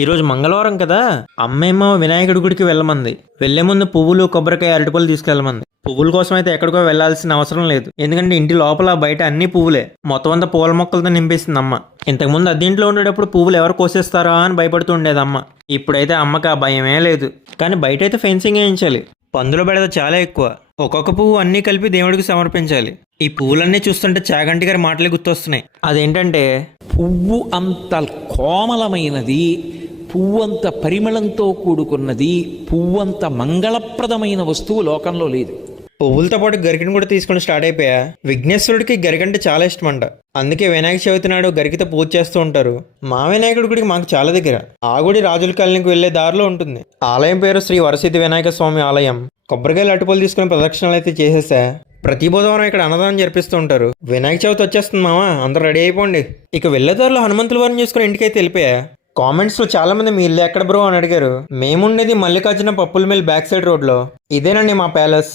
ఈరోజు మంగళవారం కదా, అమ్మేమో వినాయకుడి గుడికి వెళ్ళమంది. వెళ్లే ముందు పువ్వులు, కొబ్బరికాయ, అరటిపళ్ళు తీసుకెళ్ళమంది. పువ్వుల కోసం అయితే ఎక్కడికో వెళ్లాల్సిన అవసరం లేదు, ఎందుకంటే ఇంటి లోపల బయట అన్ని పువ్వులే. మొత్తం అంతా పూల మొక్కలతో నింపేసింది అమ్మ. ఇంతకుముందు అద్దీంట్లో ఉండేటప్పుడు పువ్వులు ఎవరు కోసేస్తారా అని భయపడుతూ ఉండేది అమ్మ. ఇప్పుడైతే అమ్మకి ఆ భయమే లేదు. కానీ బయట అయితే ఫెన్సింగ్ వేయించాలి. పందుల బెడద చాలా ఎక్కువ. ఒక్కొక్క పువ్వు అన్నీ కలిపి దేవుడికి సమర్పించాలి. ఈ పువ్వులన్నీ చూస్తుంటే చాగంటి గారి మాటలే గుర్తొస్తున్నాయి. అదేంటంటే, పువ్వు అంత కోమలమైనది, పువ్వంత పరిమళంతో కూడుకున్నది, పువ్వంత మంగళప్రదమైన వస్తువు లోకంలో లేదు. పువ్వులతో పాటు గరికని కూడా తీసుకుని స్టార్ట్ అయిపోయా. విఘ్నేశ్వరుడికి గరికంటే చాలా ఇష్టం అంట. అందుకే వినాయక చవితి నాడు గరికతో పూజ చేస్తూ ఉంటారు. మా వినాయకుడి గుడికి మాకు చాలా దగ్గర. ఆ గుడి రాజుల కాలనీకి వెళ్లే దారిలో ఉంటుంది. ఆలయం పేరు శ్రీ వరసిద్ధి వినాయక స్వామి ఆలయం. కొబ్బరికాయలు, అటుపళ్ళు తీసుకుని ప్రదక్షిణలు అయితే చేసేసా. ప్రతి బుధవారం ఇక్కడ అన్నదానం జరిపిస్తూ ఉంటారు. వినాయక చవితి వచ్చేస్తుంది మామ, అందరూ రెడీ అయిపోండి. ఇక వెళ్లే దారిలో హనుమంతుల వారిని చూసుకుని ఇంటికైతే వెళ్ళిపోయా. కామెంట్స్ లో చాలా మంది మీ ఇల్లు ఎక్కడ బ్రో అని అడిగారు. మేముండేది మల్లికార్జున పప్పుల మిల్ బ్యాక్ సైడ్ రోడ్ లో. ఇదేనండి మా ప్యాలెస్.